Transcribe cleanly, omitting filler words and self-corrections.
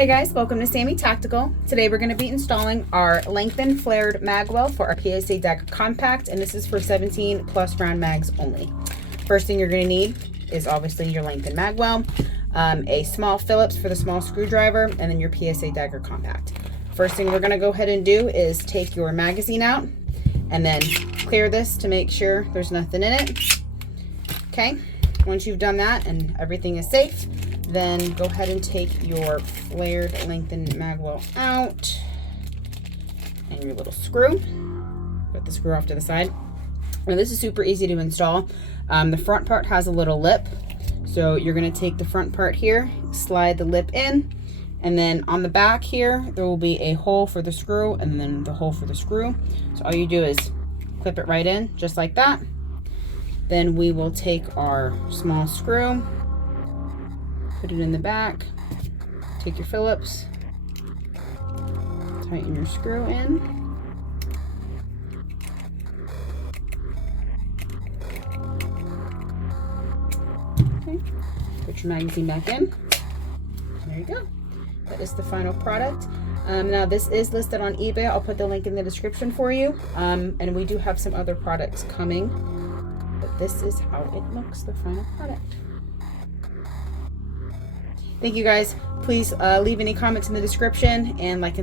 Hey guys, welcome to Sammi Tactical. Today we're going to be installing our lengthened flared Magwell for our PSA Dagger Compact, and this is for 17 plus round mags only. First thing you're going to need is obviously your lengthened Magwell, a small Phillips for the small screwdriver, and then your PSA Dagger Compact. First thing we're going to go ahead and do is take your magazine out and then clear this to make sure there's nothing in it. Okay, once you've done that and everything is safe, then go ahead and take your flared lengthened Magwell out and your little screw. Put the screw off to the side. Now this is super easy to install. The front part has a little lip, so you're going to take the front part here, slide the lip in, and then on the back here there will be a hole for the screw and then the hole for the screw. So all you do is clip it right in just like that. Then we will take our small screw, put it in the back, take your Phillips, tighten your screw in. Okay, put your magazine back in. There you go. That is the final product. Now this is listed on eBay. I'll put the link in the description for you. And we do have some other products coming, but this is how it looks, the final product. Thank you guys. Please leave any comments in the description and like